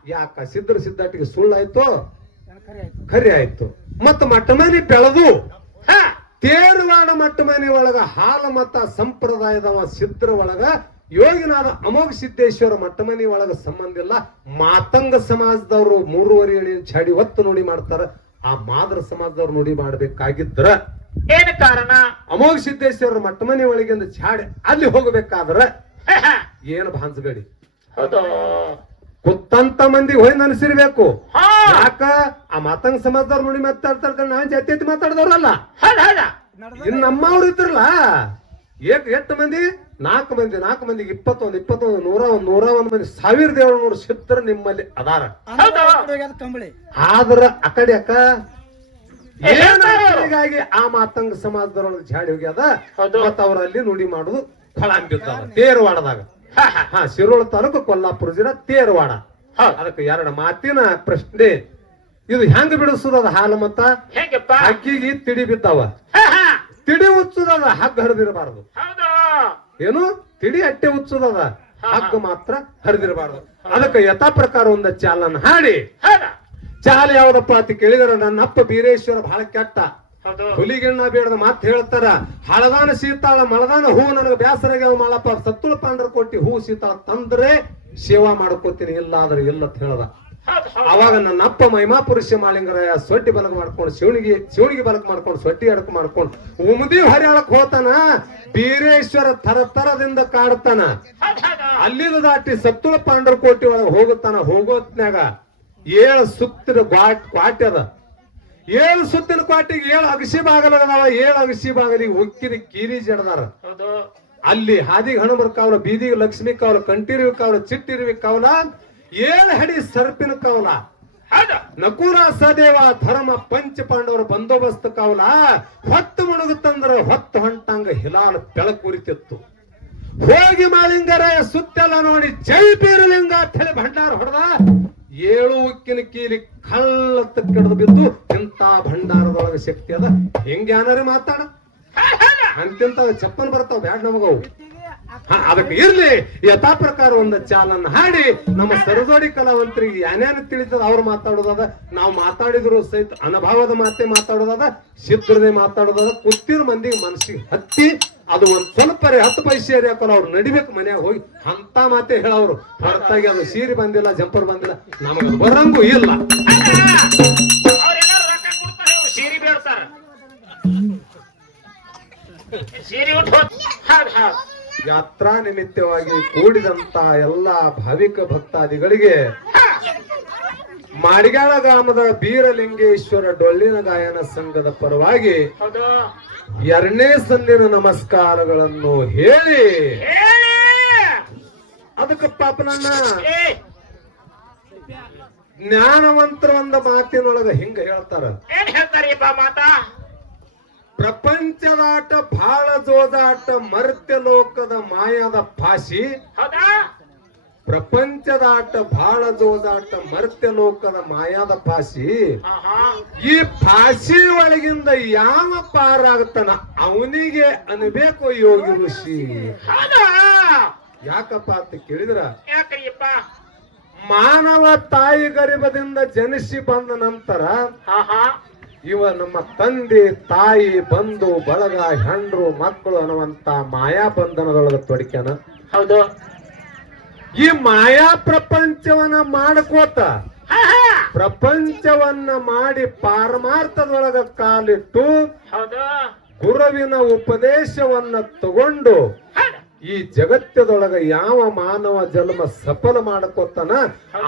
ಯಾಕ? ಸಿದ್ರ ಸಿದ್ಧಾಟಿಗೆ ಸುಳ್ಳಾಯ್ತು ಖರಿ ಆಯ್ತು? ಮತ್ತ ಮಟ್ಟಮನಿ ಬೆಳೆದು ಹಾ! ತೇರವಾಡ ಮಟ್ಟಮನಿ ಒಳಗ ಹಾಲ ಮತ ಸಂಪ್ರದಾಯದವ ಸಿದ್ರ ಒಳಗ ಯೋಗಿನಾದ ಅಮೋಘ ಸಿದ್ದೇಶ್ವರ ಮಟ್ಟಮನಿ ಒಳಗ ಸಂಬಂಧ ಇಲ್ಲ. ಮಾತಂಗ ಸಮಾಜದವರು ಮೂರುವರೆ ಚಾಡಿ ಒತ್ತು ನೋಡಿ ಮಾಡ್ತಾರ. ಆ ಮಾದರ ಸಮಾಜದವ್ರು ನೋಡಿ ಮಾಡ್ಬೇಕಾಗಿದ್ರ ಏನ್ ಕಾರಣ? ಅಮೋಘ ಸಿದ್ದೇಶ್ವರ ಮಟ್ಟ ಮನೆ ಒಳಗಿಂದ ಚಾಡಿ ಅಲ್ಲಿ ಹೋಗಬೇಕಾದ್ರ. ಏನು ಭಾನ್ಸಗಡಿ ಹೌದು. ಕುತ್ತಂತ ಮಂದಿ ಹೋಯ್ ನನ್ಸಿರ್ಬೇಕು. ಹಾ. ಯಾಕ? ಆ ಮಾತಂಗ ಸಮಾಜದವ್ರು ನೋಡಿ ಮಾತಾಡ್ತಾರ ನಾನ್ ಜಾತಿ ಮಾತಾಡ್ದವ್ರಲ್ಲ. ಇನ್ ನಮ್ಮವ್ರು ಇದ್ರಲ್ಲ ಏಕ್ ಎಷ್ಟು ಮಂದಿ? ನಾಲ್ಕು ಮಂದಿ ನಾಲ್ಕು ಮಂದಿಗೆ ಇಪ್ಪತ್ತೊಂದು ಇಪ್ಪತ್ತೊಂದು ನೂರ ಒಂದ್ ನೂರ ಒಂದ್ ಮಂದಿ ಸಾವಿರದ ಏಳ್ನೂರು ಸಿದ್ಧರು ನಿಮ್ಮಲ್ಲಿ ಅದಾರ. ಆದ್ರ ಆ ಕಡೆ ಅಕ್ಕ ಹೇಳ್ತಾರೆ? ಆ ಮಾತಂಗ ಸಮಾಜದೊಳಗೆ ಜಾಡಿ ಹೋಗ್ಯದ. ಮತ್ತ ಅವರಲ್ಲಿ ನುಡಿ ಮಾಡುದು ಫಳ ಬಿದ್ದಾರ ತೇರವಾಡದಾಗ. ಹಾ, ಶಿರೋಳ ತಾಲೂಕು ಕೊಲ್ಲಾಪುರ ಜಿಲ್ಲಾ ತೇರವಾಡ. ಅದಕ್ಕೆ ಎರಡು ಮಾತಿನ ಪ್ರಶ್ನೆ. ಇದು ಹೆಂಗ್ ಬಿಡಿಸುದದ ಹಾಲು ಮತ್ತ? ಅಕ್ಕಿಗಿ ತಿಡಿ ಬಿದ್ದಾವ. ತಿಡಿ ಹುಚ್ಚುದದ ಹಗ್ಗ ಹರಿದಿರಬಾರದು. ಏನು? ತಿಡಿ ಅಟ್ಟೆ ಹುಚ್ಚುದದ ಹಗ್ಗ ಮಾತ್ರ ಹರಿದಿರಬಾರದು. ಅದಕ್ಕೆ ಯಥಾ ಪ್ರಕಾರ ಒಂದ ಚಾಲನ್ ಹಾಡಿ. ಚಾಲ ಯಾವ್ದಪ್ಪ ಅಂತ ಕೇಳಿದ್ರ ನನ್ನ ಅಪ್ಪ ಬೀರೇಶ್ವರ ಬಹಳ ಕೆಟ್ಟ. ಹುಲಿಗಿಣ್ಣ ಬೇಡದ ಮಾತು ಹೇಳ್ತಾರ ಹಳದಾನ ಸೀತಾಳ ಮಳದಾನ ಹೂ ನನಗೆ ಬ್ಯಾಸರಾಗ್ಯಾವ ಮಾಡಪ್ಪ ಸತ್ತುಳ ಪಾಂಡ್ರ ಕೊಟ್ಟಿ ಹೂ ಸೀತಾಳ ತಂದ್ರೆ ಸೇವಾ ಮಾಡ್ಕೋತೀನಿ ಇಲ್ಲ ಆದ್ರೆ ಇಲ್ಲ ಅಂತ ಹೇಳ್ದ. ಅವಾಗ ನನ್ನ ಅಪ್ಪ ಮಹಿಮಾ ಪುರುಷ ಮಾಲಿಂಗರಾಯ ಸೊಟ್ಟಿ ಬಲಕ್ ಮಾಡ್ಕೊಂಡು ಶಿವಣಿಗೆ ಶಿವಣಿಗೆ ಬಲಕ್ ಮಾಡ್ಕೊಂಡು ಸೊಟ್ಟಿ ಅಡಕ ಮಾಡ್ಕೊಂಡು ಉಮದಿ ಹರಿಯಾಳಕ್ ಹೋತಾನ ಬೀರೇಶ್ವರ ತರ ತರದಿಂದ ಕಾಡ್ತಾನ. ಅಲ್ಲಿಂದ ದಾಟಿ ಸತ್ತುಳ ಪಾಂಡರ ಕೋಟಿ ಒಳಗೆ ಹೋಗುತ್ತಾನ ಹೋಗೋತ್ನ್ಯಾಗ. ಏಳು ಸುತ್ತಿನ ಕ್ವಾಟ್ ಕ್ವಾಟಿ ಅದ. ಏಳು ಸುತ್ತಿನ ಕ್ವಾಟಿಗೆ ಏಳು ಅಗಸಿ ಭಾಗಲ ಅದಾವ ಏಳು ಅಗಸಿ ಬಾಗಲಿಗೆ ಉಕ್ಕಿನ ಕೀರಿ ಜಡದಾರ. ಅಲ್ಲಿ ಹಾದಿ ಹಣಮರ್ ಕಾವಲ ಬೀದಿಗೆ ಲಕ್ಷ್ಮಿ ಕಾವಲ ಕಂಟಿರ್ವಿ ಕಾವಲ ಚಿಟ್ಟಿರ್ವಿ ಕಾವಲ ಏಳು ಹಡಿ ಸರ್ಪಿನ ಕಾವಲ. ನಕುಲ ಸದೇವ ಧರ್ಮ ಪಂಚ ಪಾಂಡವರ ಬಂದೋಬಸ್ತ್ ಕಾವಲ. ಹೊತ್ತು ಮುಣಗುತ್ತಂದ್ರೆ ಹೊತ್ತು ಹೊಂಟಂಗ ಹಿಲಾಲ ಬೆಳಕುರಿತಿತ್ತು ಹೋಗಿ ಮಾಲಿಂಗರ ಸುತ್ತೆಲ್ಲ ನೋಡಿ ಜೈ ಬೀರಲಿಂಗ ಅಂತ ಹೇಳಿ ಭಂಡಾರ ಹೊಡೆದ. ಏಳು ಉಕ್ಕಿನ ಕೀಲಿ ಕಳ್ಳತ್ತ ಕೆಡದು ಬಿದ್ದು ಇಂತ ಭಂಡಾರದೊಳಗೆ ಶಕ್ತಿ ಅದ. ಹೆಂಗ್ಯಾನರೇ ಮಾತಾಡ? ಅಂತಿಂತ ಚಪ್ಪನ್ ಬರ್ತಾವ ಬ್ಯಾಡ್ ನಮಗವು ಅದಕ್ಕೆ ಇರ್ಲಿ. ಯಥಾ ಪ್ರಕಾರ ಒಂದು ಚಾಲನ್ನ ಹಾಡಿ. ನಮ್ಮ ಸರಜೋಡಿ ಕಲಾವಂತರಿಗೆ ಏನೇನು ತಿಳಿತದ ಅವ್ರು ಮಾತಾಡೋದಾದ ನಾವು ಮಾತಾಡಿದ್ರು ಸಹಿತ ಅನುಭವದ ಮಾತೆ ಮಾತಾಡೋದಾದ ಸಿದ್ಧರದೇ ಮಾತಾಡೋದದ ಕುತ್ತಿರ ಮಂದಿಗೆ ಮನಸ್ಸಿಗೆ ಹತ್ತಿ ಅದು ಒಂದ್ ಸ್ವಲ್ಪ ರೀ ಹತ್ತು ಪೈಸೆ ಹಾಕೋಲ್ಲ ಅವ್ರು ನಡಿಬೇಕು ಮನ್ಯಾಗ ಹೋಗಿ ಅಂತ ಮಾತೆ ಹೇಳವ್ರು. ಹೊರತಾಗಿ ಅದು ಸೀರೆ ಬಂದಿಲ್ಲ ಜಂಪರ್ ಬಂದಿಲ್ಲ ನಮಗೆ ಬರಂಗೂ ಇಲ್ಲ. ಸೀರೆ ಯಾತ್ರಾ ನಿಮಿತ್ತವಾಗಿ ಕೂಡಿದಂತ ಎಲ್ಲಾ ಭಾವಿಕ ಭಕ್ತಾದಿಗಳಿಗೆ ಮಾಡಿಗಾಳ ಗ್ರಾಮದ ಬೀರಲಿಂಗೇಶ್ವರ ಡೊಳ್ಳಿನ ಗಾಯನ ಸಂಘದ ಪರವಾಗಿ ಎರಡನೇ ಸಂದಿನ ನಮಸ್ಕಾರಗಳನ್ನು ಹೇಳಿ. ಅದಕ್ಕೆ ಪಾಪ ನನ್ನ ಜ್ಞಾನವಂತರ ಒಂದ ಮಾತಿನೊಳಗ ಹಿಂಗ ಹೇಳ್ತಾರ. ಏನ್ ಹೇಳ್ತಾರೀಪ ಮಾತಾ? ಪ್ರಪಂಚದಾಟ ಬಹಳ ಜೋದಾಟ ಮರ್ತ್ಯ ಲೋಕದ ಮಾಯದ ಭಾಷಿ. ಪ್ರಪಂಚದಾಟ ಬಹಳ ಜೋದಾಟ ಮರ್ತ್ಯ ಲೋಕದ ಮಾಯಾದ ಭಾಷಿ. ಆಹಾ. ಈ ಭಾಷಿ ಒಳಗಿಂದ ಯಾವ ಪಾರಾಗ್ತಾನ ಅವನಿಗೆ ಅನ್ಬೇಕು ಯೋಗಿ ಋಷಿ. ಯಾಕಪ್ಪ ಅಂತ ಕೇಳಿದ್ರ? ಮಾನವ ತಾಯಿ ಗರಿಬದಿಂದ ಜನಿಸಿ ಬಂದ ನಂತರ ಇವ ನಮ್ಮ ತಂದೆ ತಾಯಿ ಬಂಧು ಬಳಗ ಹೆಂಡ್ರು ಮಕ್ಕಳು ಅನ್ನುವಂತ ಮಾಯಾ ಬಂಧನದೊಳಗ ತೊಡಕ್ಯಾನ. ಹೌದು. ಈ ಮಾಯಾ ಪ್ರಪಂಚವನ್ನ ಮಾಡ್ಕೋತ ಪ್ರಪಂಚವನ್ನ ಮಾಡಿ ಪಾರಮಾರ್ಥದೊಳಗ ಕಾಲಿಟ್ಟು ಗುರುವಿನ ಉಪದೇಶವನ್ನ ತಗೊಂಡು ಈ ಜಗತ್ತದೊಳಗ ಯಾವ ಮಾನವ ಜನ್ಮ ಸಫಲ ಮಾಡ್ಕೋತಾನ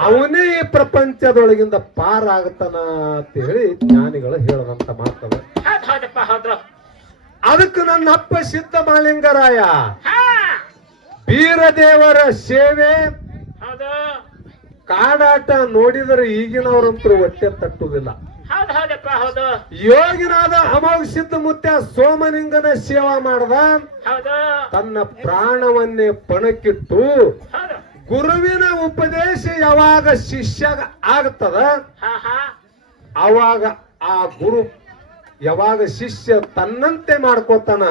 ಅವನೇ ಈ ಪ್ರಪಂಚದೊಳಗಿಂದ ಪಾರಾಗತಾನ ಅಂತ ಹೇಳಿ ಜ್ಞಾನಿಗಳು ಹೇಳದಂತ ಮಾತದ ಅದಕ್ಕೆ ನನ್ನ ಅಪ್ಪ ಸಿದ್ಧ ಮಾಲಿಂಗರಾಯ ವೀರದೇವರ ಬೀರದೇವರ ಸೇವೆ ಕಾಡಾಟ ನೋಡಿದರೆ ಈಗಿನವರಂತೂ ಹೊಟ್ಟೆ ತಟ್ಟುವುದಿಲ್ಲ. ಹೌದು ಹೌದಪ್ಪ ಹೌದು. ಯೋಗಿನಾದ ಅಮೋಘ ಸಿದ್ಧ ಮುತ್ಯ ಸೋಮಲಿಂಗನ ಸೇವಾ ಮಾಡದ. ತನ್ನ ಪ್ರಾಣವನ್ನೇ ಪಣಕ್ಕಿಟ್ಟು ಗುರುವಿನ ಉಪದೇಶ ಯಾವಾಗ ಶಿಷ್ಯ ಆಗ್ತದ? ಅವಾಗ ಆ ಗುರು ಯಾವಾಗ ಶಿಷ್ಯ ತನ್ನಂತೆ ಮಾಡ್ಕೋತಾನ?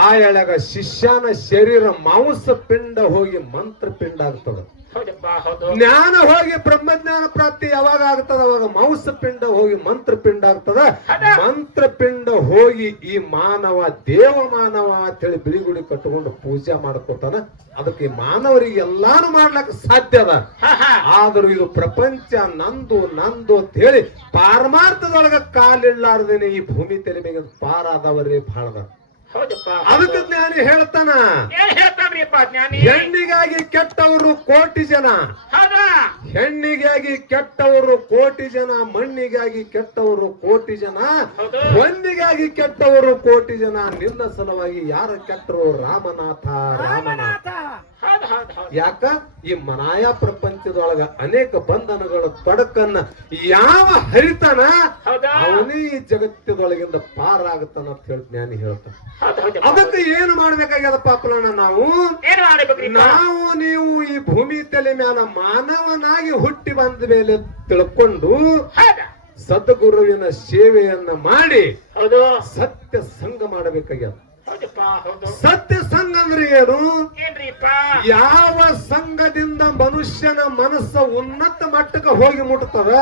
ಆ ಎಳೆಗ ಶಿಷ್ಯನ ಶರೀರ ಮಾಂಸ ಪಿಂಡ ಹೋಗಿ ಮಂತ್ರ ಪಿಂಡ ಆಗ್ತದ. ಜ್ಞಾನ ಹೋಗಿ ಬ್ರಹ್ಮಜ್ಞಾನ ಪ್ರಾಪ್ತಿ ಯಾವಾಗ ಆಗ್ತದ? ಅವಾಗ ಮಾಂಸ ಪಿಂಡ ಹೋಗಿ ಮಂತ್ರ ಪಿಂಡ ಆಗ್ತದ. ಮಂತ್ರ ಪಿಂಡ ಹೋಗಿ ಈ ಮಾನವ ದೇವ ಮಾನವ ಅಂತೇಳಿ ಬಿಳಿಗುಡಿ ಕಟ್ಟಿಕೊಂಡು ಪೂಜೆ ಮಾಡ್ಕೋತಾನ. ಅದಕ್ಕೆ ಮಾನವರಿಗೆ ಎಲ್ಲಾನು ಮಾಡ್ಲಕ್ ಸಾಧ್ಯ ಅದ. ಆದ್ರೂ ಇದು ಪ್ರಪಂಚ ನಂದು ನಂದು ಅಂತ ಹೇಳಿ ಪಾರಮಾರ್ಥದೊಳಗ ಕಾಲಿಲ್ಲಾರ್ದೇನೆ ಈ ಭೂಮಿ ತೆಲೆ ಮೇಲೆ ಪಾರಾದವರೇ ಬಹಳದ ಅದಕ್ಕೆ ಜ್ಞಾನಿ ಹೇಳ್ತಾನ. ಏನ್ ಹೇಳ್ತಾನ್ರಿಪ್ಪ ಜ್ಞಾನಿ? ಹೆಣ್ಣಿಗಾಗಿ ಕೆಟ್ಟವರು ಕೋಟಿ ಜನ. ಹೌದಾ? ಹೆಣ್ಣಿಗಾಗಿ ಕೆಟ್ಟವರು ಕೋಟಿ ಜನ ಮಣ್ಣಿಗಾಗಿ ಕೆಟ್ಟವರು ಕೋಟಿ ಜನ ಹೌದು. ಹೊಂದಿಗಾಗಿ ಕೆಟ್ಟವರು ಕೋಟಿ ಜನ. ನಿನ್ನ ಸಲುವಾಗಿ ಯಾರು ಕೆಟ್ಟರು? ರಾಮನಾಥ ರಾಮನಾಥ. ಯಾಕ? ಈ ಮನಾಯ ಪ್ರಪಂಚದೊಳಗ ಅನೇಕ ಬಂಧನಗಳ ತೊಡಕನ್ನ ಯಾವ ಹರಿತಾನ ಅವನೇ ಈ ಜಗತ್ತದೊಳಗಿಂದ ಪಾರಾಗತಾನ ಅಂತ ಹೇಳಿ ಜ್ಞಾನಿ ಹೇಳ್ತಾನ. ಅದಕ್ಕೆ ಏನು ಮಾಡ್ಬೇಕಾಗ್ಯದ ಪಾಪಲಣ್ಣ ನಾವು? ನಾವು ನೀವು ಈ ಭೂಮಿ ತಲೆ ಮ್ಯಾಲ ಮಾನವನಾಗಿ ಹುಟ್ಟಿ ಬಂದ ಮೇಲೆ ತಿಳ್ಕೊಂಡು ಸದ್ಗುರುವಿನ ಸೇವೆಯನ್ನ ಮಾಡಿ ಸತ್ಯ ಸಂಘ ಮಾಡಬೇಕಾಗ್ಯದ. ಸತ್ಯ ಸಂಘ ಅಂದ್ರೆ ಏನು? ಯಾವ ಸಂಘದಿಂದ ಮನುಷ್ಯನ ಮನಸ್ಸ ಉನ್ನತ ಮಟ್ಟಕ್ಕೆ ಹೋಗಿ ಮುಟ್ಟುತ್ತದ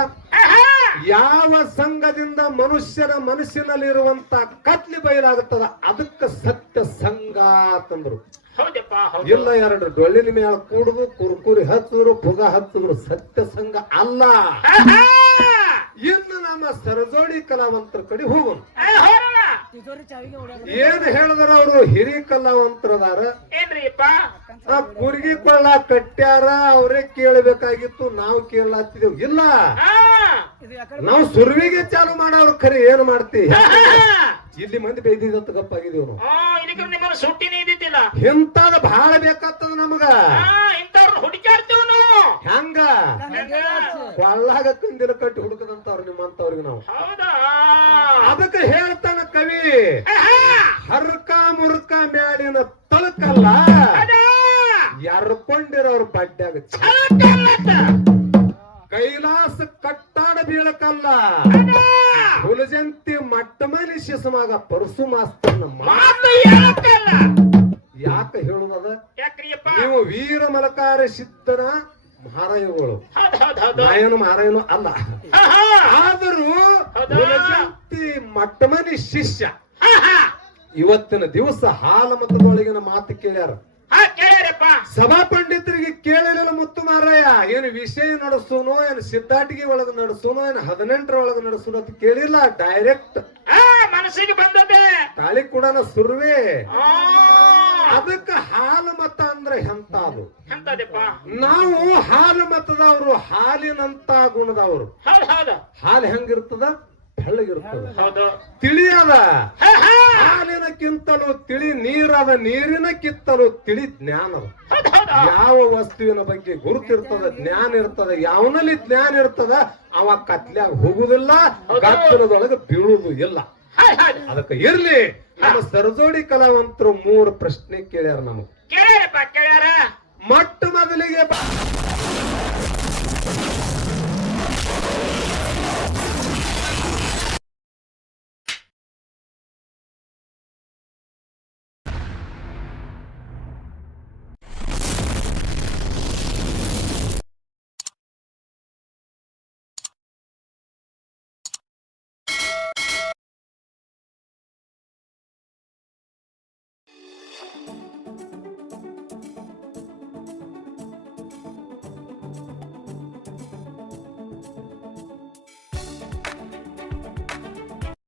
ಯಾವ ಸಂಘದಿಂದ ಮನುಷ್ಯನ ಮನಸ್ಸಿನಲ್ಲಿರುವಂತ ಕತ್ಲಿ ಬಯಲಾಗುತ್ತದ? ಅದಕ್ಕೆ ಸತ್ಯ ಸಂಘ ಅಂತಂದ್ರು. ಇಲ್ಲ ಎರಡು ಡೊಳ್ಳಿನ ಮೇಲೆ ಕೂಡುದು ಕುರ್ಕುರಿ ಹತ್ತಿದ್ರು ಪುಗ ಹತ್ತಿದ್ರು ಸತ್ಯ ಸಂಘ ಅಲ್ಲ. ಇನ್ನು ನಮ್ಮ ಸರಜೋಡಿ ಕಲಾವಂತರ ಕಡೆ ಹೋಗೋಣ. ಏನ್ ಹೇಳಿದ್ರ ಅವರು ಹಿರಿ ಕಲಾವಂತರದಾರ? ಏನ್ರಿಪ್ಪ? ಆ ಕುರ್ಗಿ ಕೊಳ್ಳ ಕಟ್ಟ್ಯಾರ ಅವರೇ ಕೇಳಬೇಕಾಗಿತ್ತು ನಾವು ಕೇಳತ್ತಿದೆವು ಇಲ್ಲ. ನಾವು ಸುರ್ವಿಗೆ ಚಾಲು ಮಾಡೋರು ಖರೆ ಏನ್ ಮಾಡ್ತಿ. ಇಲ್ಲಿ ಮಂದಿ ಬೈದಿದ್ದ ಗಪ್ಪಾಗಿದೀವಿ ನಾವು ಆ, ಇದಕ್ಕೆ ನಿಮ್ಮನ್ನ ಸುಟ್ಟಿನೇ ಇದ್ದಿದ್ದಿಲ್ಲ. ಇಂತಾದ ಬಹಳ ಬೇಕಾಗ್ತದ ನಮಗ. ಆ, ಇಂಥವ್ರನ್ನ ಹುಡುಕಾಡ್ತೀವಿ ನಾವು. ಹೆಂಗ? ಕೊಳ್ಳಾಗ ಕುಂದಿನ ಕಟ್ಟಿ ಹುಡುಕದಂತವ್ರು ನಿಮ್ಮಂತವ್ರಿಗೆ ನಾವು. ಹೌದಾ? ಅದಕ್ಕೆ ಹೇಳ್ತಾನ ಕವಿ. ಹರ್ಕ ಮುರ್ಕ ಮ್ಯಾಲಿನ ತಳಕಲ್ಲ. ಎರ್ಕೊಂಡಿರೋರ್ ಬಡ್ಡ್ಯಾಗ. ಕೈಲಾಸ ಕಟ್ಟಾಡ ಬೀಳಕಲ್ಲ. ಹುಲಜಂತಿ ಮಟ್ಟ ಮೇಲೆ ಶಿಸಮಾಗ ಪರಸು ಮಾಸ್ತರ ಮಾ- ಮಾತು. ಯಾಕ ಹೇಳುದದ ನೀವು ವೀರ ಮಲಕಾರ ಸಿದ್ಧನ ಮಹಾರಾಯಗಳು ನಾಯನ ಮಹಾರಾಯನು ಅಲ್ಲ. ಆದರೂ ಹುಲಜಂತಿ ಮಟ್ಟ ಮಟ್ಟಮನಿ ಶಿಷ್ಯ. ಇವತ್ತಿನ ದಿವಸ ಹಾಲ ಮತದೊಳಗಿನ ಮಾತು ಕೇಳ್ಯಾರ. ಸಭಾ ಪಂಡಿತರಿಗೆ ಕೇಳಿರಲ್ಲ ಮುತ್ತು ಮಾರಯ್ಯ ಏನು ವಿಷಯ ನಡೆಸೋನೋ ಏನು ಸಿದ್ಧಾಟಿಗೆ ಒಳಗ ನಡೆಸೋನೋ ಏನು ಹದಿನೆಂಟರ ಒಳಗ ನಡೆಸೋನೋ ಅಂತ ಕೇಳಿಲ್ಲ ಡೈರೆಕ್ಟ್ ಆ ಮನಸ್ಸಿಗೆ ಬಂದದೆ ತಾಳಿ ಕೂಡ ಸುರ್ವೆ. ಆ. ಅದಕ್ಕ ಹಾಲು ಮತ ಅಂದ್ರೆ ಎಂತ ಅದು ಎಂತದಪ್ಪ ನಾವು ಹಾಲು ಮತದವರು ಹಾಲಿನಂತ ಗುಣದವರು. ಹಾಲು ಹೆಂಗಿರ್ತದ? ಬೆಳ್ಳಗಿರ್ತದ ಹೌದು. ತಿಳಿಯದ. ಹಾಲಿನಕ್ಕಿಂತಲೂ ತಿಳಿ ನೀರದ ನೀರಿನ ಕಿತ್ತಲೂ ತಿಳಿ ಜ್ಞಾನ. ಯಾವ ವಸ್ತುವಿನ ಬಗ್ಗೆ ಗುರುತಿರ್ತದ ಜ್ಞಾನ ಇರ್ತದ ಯಾವನಲ್ಲಿ ಜ್ಞಾನ ಇರ್ತದ ಅವ ಕತ್ಲಾಗ ಹೋಗುದಿಲ್ಲ ಕತ್ತಲದೊಳಗೆ ಬೀಳುದು ಇಲ್ಲ. ಅದಕ್ಕೆ ಇರ್ಲಿ. ನಮ್ಮ ಸರಜೋಡಿ ಕಲಾವಂತರು ಮೂರು ಪ್ರಶ್ನೆ ಕೇಳ್ಯಾರ ನಮಗ್. ಮೊಟ್ಟ ಮೊದಲಿಗೆ